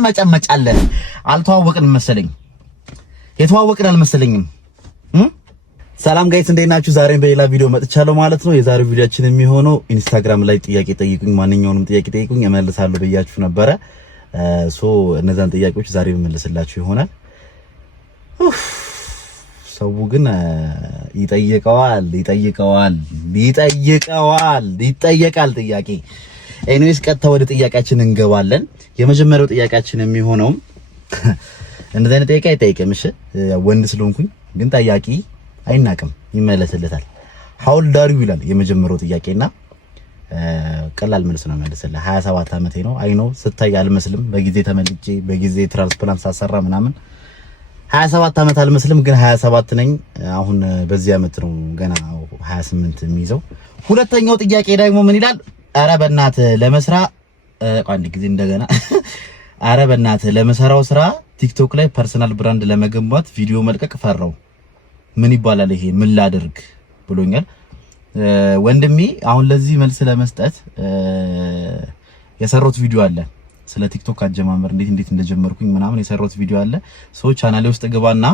መጨመጫለ አልተዋወቅን መሰለኝ የተዋወቅን አልመሰለኝም። ሰላም ጋይስ እንዴት ናችሁ? ዛሬም በሌላ ቪዲዮ መጥቻለሁ ማለት ነው። የዛሬው ቪዲዮአችን የሚሆነው ኢንስታግራም ላይ ጥያቄ ጠይቁኝ፣ ማንኛውንም ጥያቄ ጠይቁኝ እመልሳለሁ ብያችሁ ነበረ። እነዛን ጥያቄዎች ዛሬ እመልስላችሁ ይሆናል። ሰው ግን ይጠይቃል ጥያቄ። ኤኒዌይስ ቀጥታ ወደ ጥያቄያችን እንገባለን። የመጀመሪያው ጥያቄያችን የሚሆነው እንደዚህ አይነት ጥያቄ አይጠይቅም። እሺ ወንድ ስለሆንኩኝ ግን ጠያቂ አይናቅም ይመለስለታል። how old are you ይላል የመጀመሪያው ጥያቄና ቀላል መልስ ነው መልስልህ። 27 ዓመቴ ነው። አይ ነው ስታይ አልመስልም። በጊዜ ተመልጬ በጊዜ ትራንስፕላንት ሳሰራ ምናምን 27 ዓመት አልመስልም፣ ግን 27 ነኝ። አሁን በዚህ ዓመት ነው ገና 28 የሚይዘው። ሁለተኛው ጥያቄ ደግሞ ምን ይላል? አረ በእናትህ ለመስራ አንድ ጊዜ እንደገና አረ በእናትህ ለመሰራው ስራ ቲክቶክ ላይ ፐርሰናል ብራንድ ለመገንባት ቪዲዮ መልቀቅ ፈራው። ምን ይባላል ይሄ? ምን ላድርግ ብሎኛል ወንድሜ። አሁን ለዚህ መልስ ለመስጠት የሰራሁት ቪዲዮ አለ ስለ ቲክቶክ አጀማመር እንዴት እንደጀመርኩኝ ምናምን የሰራሁት ቪዲዮ አለ። ሰዎች ቻናሌ ውስጥ ግባና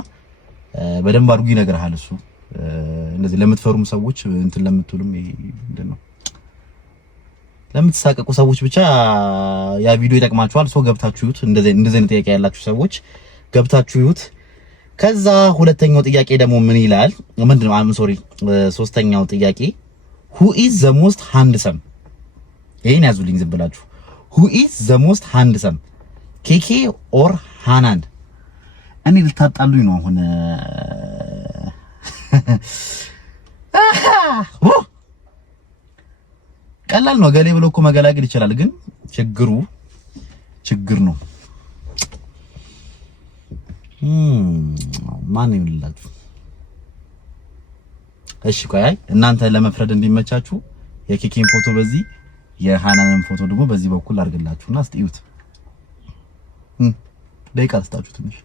በደንብ አድርጉ ይነግርሃል እሱ። እንደዚህ ለምትፈሩም ሰዎች እንትን ለምትሉም ምንድነው ለምትሳቀቁ ሰዎች ብቻ ያ ቪዲዮ ይጠቅማችኋል። ሰው ገብታችሁ ይዩት። እንደዚህ ጥያቄ ያላችሁ ሰዎች ገብታችሁ ይዩት። ከዛ ሁለተኛው ጥያቄ ደግሞ ምን ይላል? ምንድነው ሶስተኛው ጥያቄ who is the most handsome? ይሄን ያዙልኝ ዝም ብላችሁ። who is the most handsome? ኬኬ or ሃናን? እኔ ልታጣሉኝ ነው አሁን። ቀላል ነው ገሌ ብሎ እኮ መገላገል ይችላል፣ ግን ችግር ነው። ማን ይምላችሁ? እሺ ቆይ እናንተ ለመፍረድ እንዲመቻችሁ የኬኬን ፎቶ በዚህ የሃናንን ፎቶ ደግሞ በዚህ በኩል አድርግላችሁና አስጥዩት። ደቂቃ ልስጣችሁ ትንሽ።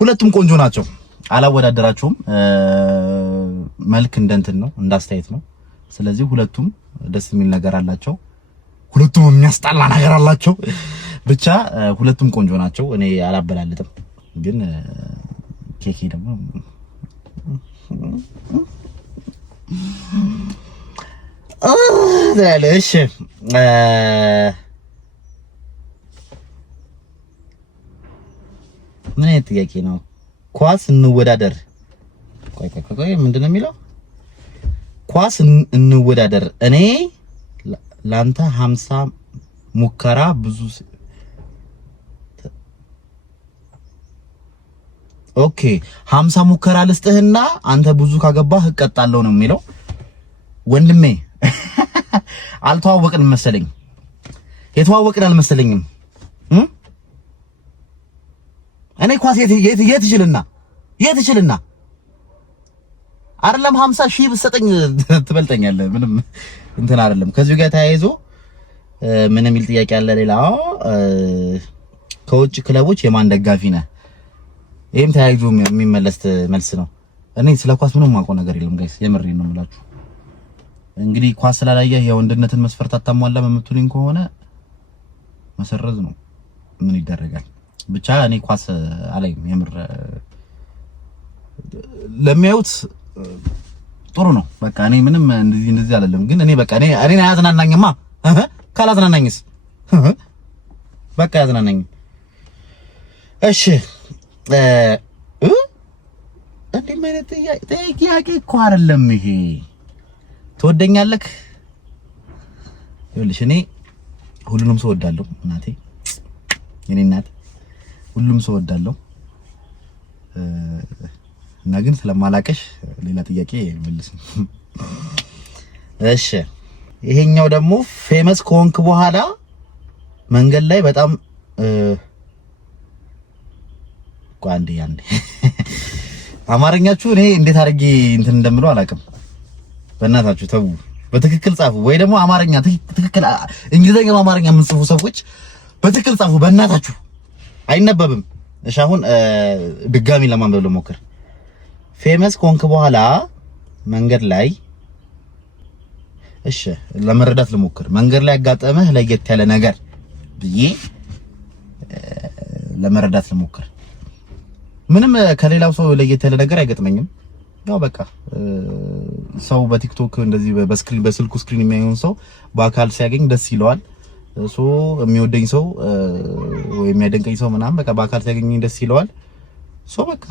ሁለቱም ቆንጆ ናቸው፣ አላወዳደራቸውም። መልክ እንደንትን ነው እንዳስተያየት ነው። ስለዚህ ሁለቱም ደስ የሚል ነገር አላቸው፣ ሁለቱም የሚያስጣላ ነገር አላቸው። ብቻ ሁለቱም ቆንጆ ናቸው። እኔ አላበላልጥም፣ ግን ኬኬ ደግሞ እሺ ምን አይነት ጥያቄ ነው? ኳስ እንወዳደር። ቆይ ምንድነው የሚለው? ኳስ እንወዳደር። እኔ ላንተ 50 ሙከራ ብዙ ኦኬ 50 ሙከራ ልስጥህና አንተ ብዙ ካገባህ እቀጣለሁ ነው የሚለው። ወንድሜ አልተዋወቅን መሰለኝ የተዋወቅን አልመሰለኝም። እኔ ኳስ የት ይችልና አይደለም 50 ሺህ ብትሰጠኝ ትበልጠኛለህ። ምንም እንትን አይደለም። ከዚህ ጋር ተያይዞ ምን የሚል ጥያቄ አለ ሌላ? ከውጭ ክለቦች የማን ደጋፊ ነህ? ይሄም ተያይዞ የሚመለስ መልስ ነው። እኔ ስለ ኳስ ምንም ማውቀው ነገር የለም ጋይስ፣ የምሬን ነው የምላችሁ። እንግዲህ ኳስ ስላላየህ የወንድነትን መስፈርት አታሟላም የምትሉኝ ከሆነ መሰረዝ ነው። ምን ይደረጋል? ብቻ እኔ ኳስ አላይም። የምር ለሚያዩት ጥሩ ነው። በቃ እኔ ምንም እንደዚህ አይደለም። ግን እኔ በቃ እኔ አያዝናናኝማ። ካላዝናናኝስ በቃ ያዝናናኝ። እሺ እንዴ ማለት ጥያቄ እኮ አይደለም ይሄ። ትወደኛለህ? ይኸውልሽ እኔ ሁሉንም ሰው ወዳለሁ። እናቴ የኔ እናት ሁሉም ሰው ወዳለሁ እና ግን ስለማላቀሽ ሌላ ጥያቄ መልስ። እሺ ይሄኛው ደግሞ ፌመስ ከሆንክ በኋላ መንገድ ላይ በጣም አንዴ አማርኛችሁ እኔ እንዴት አድርጌ እንትን እንደምለው አላውቅም። በእናታችሁ ተው፣ በትክክል ጻፉ። ወይ ደግሞ አማርኛ ትክክል እንግሊዘኛ አማርኛ የምትጽፉ ሰዎች በትክክል ጻፉ በእናታችሁ። አይነበብም። እሺ አሁን ድጋሚ ለማንበብ ልሞክር። ፌመስ ከሆንክ በኋላ መንገድ ላይ እሺ ለመረዳት ልሞክር። መንገድ ላይ ያጋጠመህ ለየት ያለ ነገር ብዬ ለመረዳት ልሞክር። ምንም ከሌላው ሰው ለየት ያለ ነገር አይገጥመኝም። ያው በቃ ሰው በቲክቶክ እንደዚህ በስልኩ ስክሪን የሚያየውን ሰው በአካል ሲያገኝ ደስ ይለዋል። የሚወደኝ ሰው ወይ የሚያደንቀኝ ሰው ምናምን በቃ በአካል ሲያገኝ ደስ ይለዋል። በቃ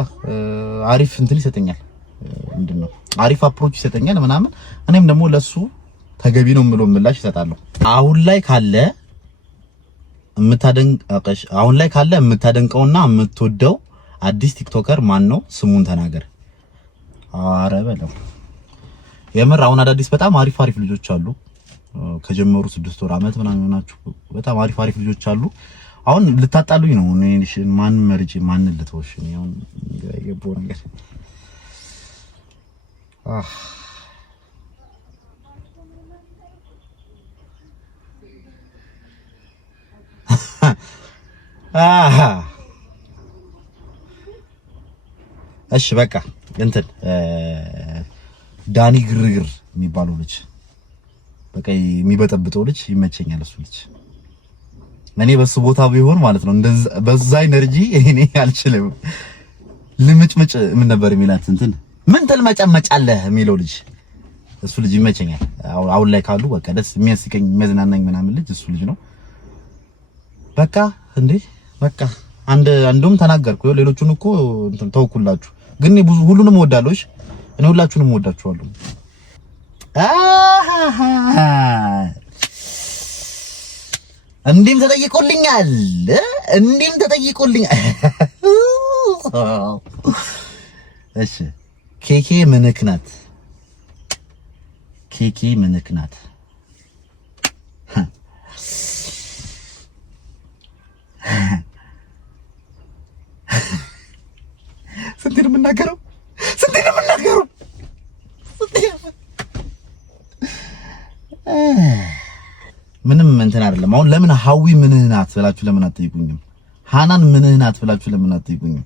አሪፍ እንትን ይሰጠኛል። ምንድነው አሪፍ አፕሮች ይሰጠኛል ምናምን። እኔም ደግሞ ለሱ ተገቢ ነው የምለው ምላሽ እሰጣለሁ። አሁን ላይ ካለ የምታደንቀውና የምትወደው አዲስ ቲክቶከር ማን ነው? ስሙን ተናገር። አረ በለው የምር አሁን አዳዲስ በጣም አሪፍ ልጆች አሉ። ከጀመሩ 6 ወር አመት ምናምን ናቸው። በጣም አሪፍ ልጆች አሉ። አሁን ልታጣሉኝ ነው። ማን መርጬ ማን ልተውሽ? አሁን የቦ ነገር እሺ በቃ እንትን ዳኒ ግርግር የሚባለው ልጅ በቃ የሚበጠብጠው ልጅ ይመቸኛል። እሱ ልጅ እኔ በሱ ቦታ ቢሆን ማለት ነው እንደዛ በዛ ኢነርጂ እኔ አልችልም። ልምጭምጭ ምን ነበር የሚላት እንትን ምን ትልመጨመጫለህ የሚለው ልጅ እሱ ልጅ ይመቸኛል። አሁን ላይ ካሉ በቃ ደስ የሚያስቀኝ የሚያዝናናኝ ምናምን ልጅ እሱ ልጅ ነው። በቃ እንዴ በቃ አንዱም ተናገርኩ። ሌሎቹን እኮ እንትን ተውኩላችሁ፣ ግን ብዙ ሁሉንም እወዳለሁ። እኔ ሁላችሁንም እወዳችኋለሁ። እንዴም ተጠይቆልኛል። እሺ ኬኬ ምንክ ናት? ስንት ነው የምናገረው? ምንም እንትን አይደለም። አሁን ለምን ሀዊ ምንህ ናት ብላችሁ ለምን አትጠይቁኝም? ሃናን ምንህ ናት ብላችሁ ለምን አትጠይቁኝም?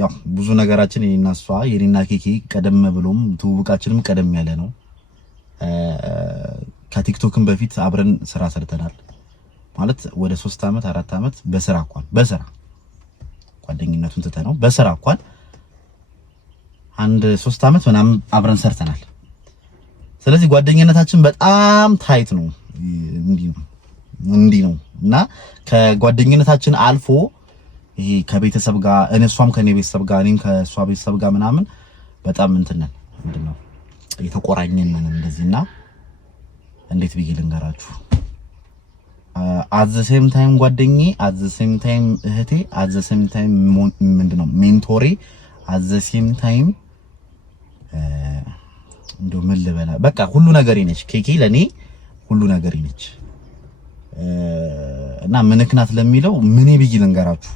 ያው ብዙ ነገራችን የኔና እሷ የኔና ኬኬ ቀደም ብሎም ትውውቃችንም ቀደም ያለ ነው። ከቲክቶክም በፊት አብረን ስራ ሰርተናል። ማለት ወደ 3 አመት 4 አመት በስራ ጓደኝነቱን ትተነው በስራ አንድ 3 አመት ምናምን አብረን ሰርተናል። ስለዚህ ጓደኝነታችን በጣም ታይት ነው። እንዲህ ነው እና ከጓደኝነታችን አልፎ ይሄ ከቤተሰብ ጋር እሷም ከኔ ቤተሰብ ጋር እኔም ከሷ ቤተሰብ ጋር ምናምን በጣም እንትነን ምንድነው የተቆራኘን እንደዚህና እንዴት ብዬ ልንገራችሁ? at the same time ጓደኛዬ at the same time እህቴ at the same time ምንድነው ሜንቶሬ at the same time እንደው ምን ልበላ በቃ ሁሉ ነገር ነች። ኬኬ ለኔ ሁሉ ነገር ነች እና ምንክናት ለሚለው ምን ብዬ ልንገራችሁ?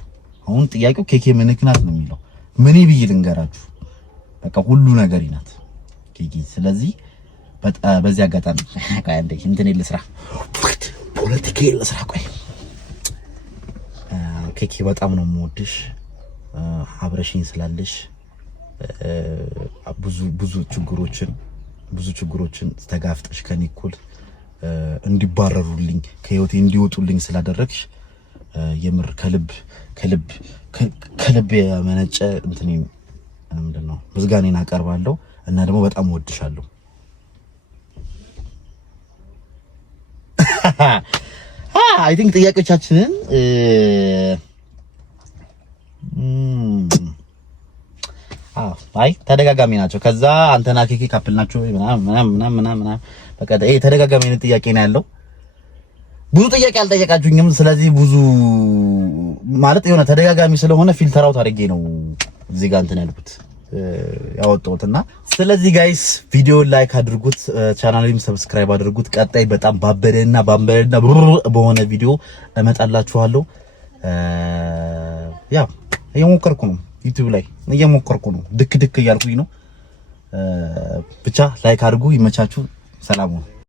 አሁን ጥያቄው ኬኬ ምንክናት ነው የሚለው ምን ብዬ ልንገራችሁ? በቃ ሁሉ ነገር ናት ኬኬ። ስለዚህ በዚህ አጋጣሚ ቆይ አንዴ እንትን ልስራ ፖለቲካ ልስራ። ቆይ ኬኬ በጣም ነው የምወድሽ አብረሽኝ ስላለሽ ብዙ ችግሮችን ተጋፍጠሽ ከኔ እኩል እንዲባረሩልኝ ከህይወቴ እንዲወጡልኝ ስላደረግሽ የምር ከልብ የመነጨ እንትኔ ምንድነው ምስጋናዬን አቀርባለሁ እና ደግሞ በጣም እወድሻለሁ። አይ ቲንክ ጥያቄዎቻችንን አይ ተደጋጋሚ ናቸው። ከዛ አንተና ኬኬ ካፕል ናቸው ምናምን በቃ ይሄ ተደጋጋሚ አይነት ጥያቄ ነው ያለው። ብዙ ጥያቄ አልጠየቃችሁኝም። ስለዚህ ብዙ ማለት የሆነ ተደጋጋሚ ስለሆነ ፊልተር አውት አድርጌ ነው እዚህ ጋር እንትን ያልኩት ያወጣሁትና ስለዚህ ጋይስ ቪዲዮ ላይክ አድርጉት፣ ቻናሌም ሰብስክራይብ አድርጉት። ቀጣይ በጣም ባበደና በሆነ ቪዲዮ እመጣላችኋለሁ። ያው እየሞከርኩ ነው ዩቲዩብ ላይ እየሞከርኩ ነው። ድክ እያልኩኝ ነው። ብቻ ላይክ አድርጉ። ይመቻችሁ። ሰላም ነው።